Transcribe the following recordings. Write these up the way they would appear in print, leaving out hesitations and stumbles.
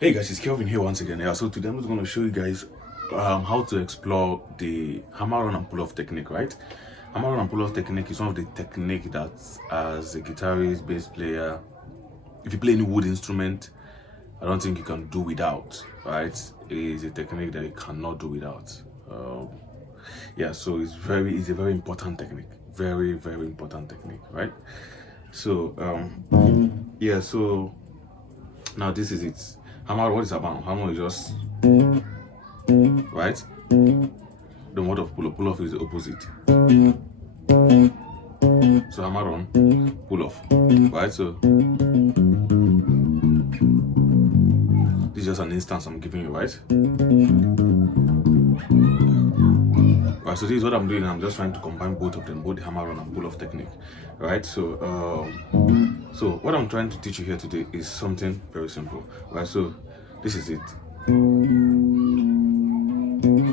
Hey guys, it's Kelvin here once again. Yeah, so today I'm just going to show you guys how to explore the hammer-on and pull-off technique, right? Hammer-on and pull-off technique is one of the technique that, as a guitarist, bass player, if you play any wood instrument, I don't think you can do without, right? It is a technique that you cannot do without. Yeah, so it's a very important technique, very important technique, right? So yeah, so now this is it. Hammer, what is hammer? Hammer is just right. The word of pull-off. Pull-off is the opposite. So hammer on, pull-off, right? So this is just an instance I'm giving you, right? Right. So this is what I'm doing. I'm just trying to combine both of them, both the hammer on and pull-off technique, right? So so what I'm trying to teach you here today is something very simple, right? So this is it.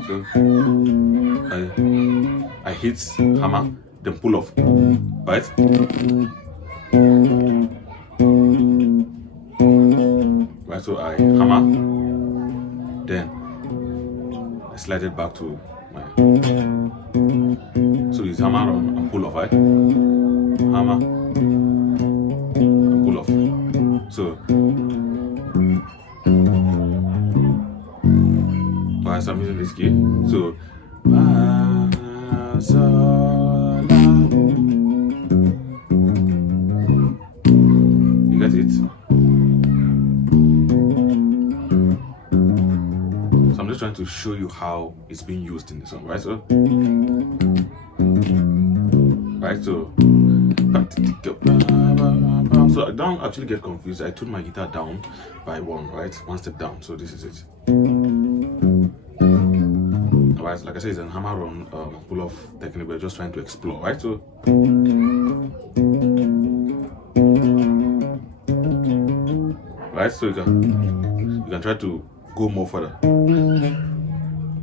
So I hit hammer, then pull off, right? Right, so I hammer, then I slide it back to my. So it's hammer on and pull off, right? Hammer and pull off. So so I'm using this key. So you get it? So I'm just trying to show you how it's being used in the song, right? So so I don't actually get confused. I tuned my guitar down by one step down. So this is it. Right, like I said, it's a hammer-on pull-off technique. We're just trying to explore, right? So right, so you can try to go more further.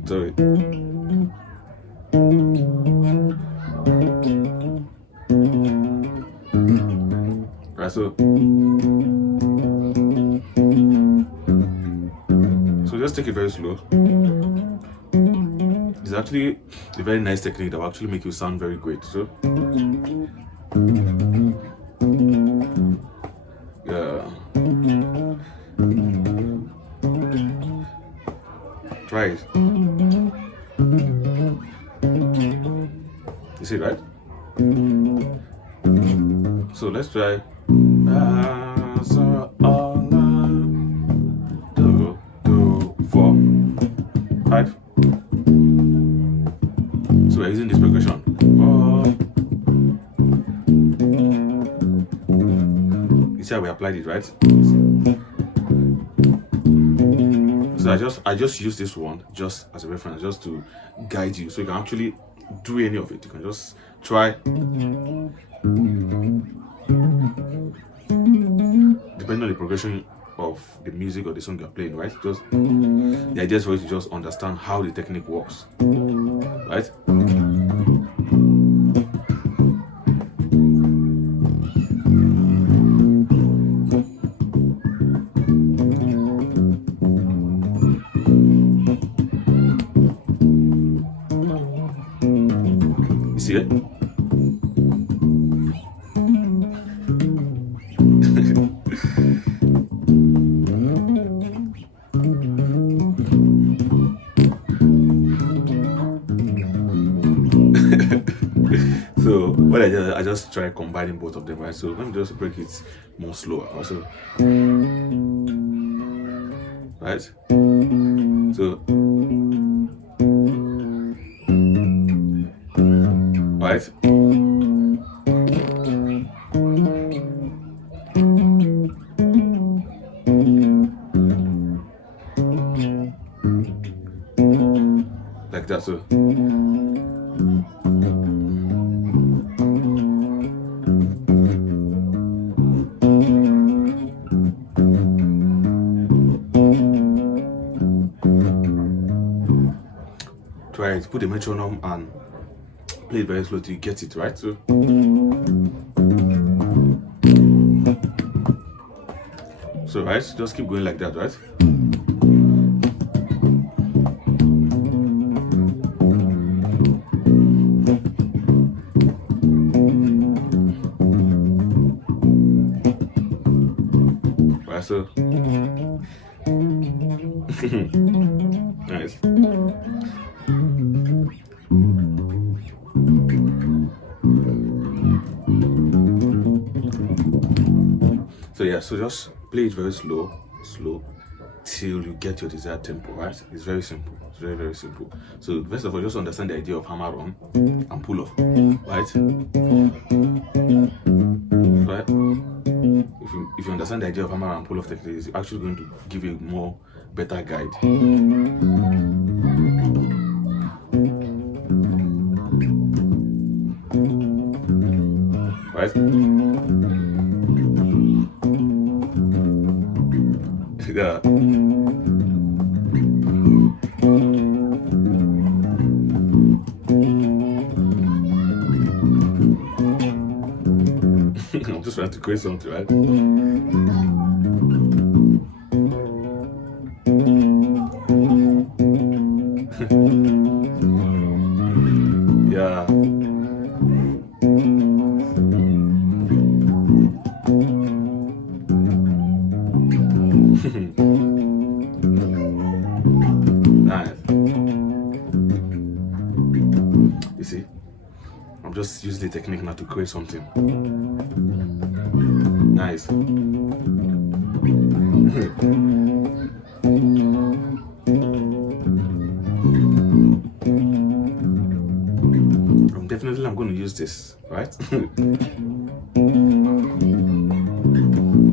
Sorry. Right, so just take it very slow. It's actually a very nice technique that will actually make you sound very great. So yeah, try it. You see, right? So let's try. Do, 4, 5. So we're using this progression. You see how we applied it, right? So I just use this one just as a reference, just to guide you, so you can actually do any of it. You can just try, depending on the progression of the music or the song you're playing, right? Just the idea is for you to just understand how the technique works, right? You see it? So what I just try combining both of them, right? So let me just break it more slower also, right? So right, like that. So try it, put the metronome and play it very slow till you get it, right? So right, just keep going like that, right? Right, so nice. So yeah, so just play it very slow till you get your desired tempo, right? It's very simple. It's very, very simple. So first of all, just understand the idea of hammer on and pull off, right? Right? If you understand the idea of hammer and pull off technique, it's actually going to give you a more better guide. Right? Yeah. I'm just trying to create something, right? Yeah. Nice. You see, I'm just using the technique now to create something. Nice. I'm going to use this, right?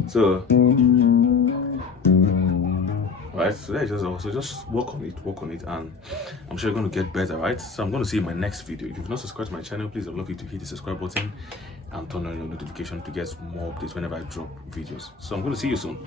So right, so that's just also just work on it, and I'm sure you're going to get better, right? So I'm going to see you in my next video. If you've not subscribed to my channel, please, I'd love you to hit the subscribe button and turn on your notification to get more updates whenever I drop videos. So I'm going to see you soon.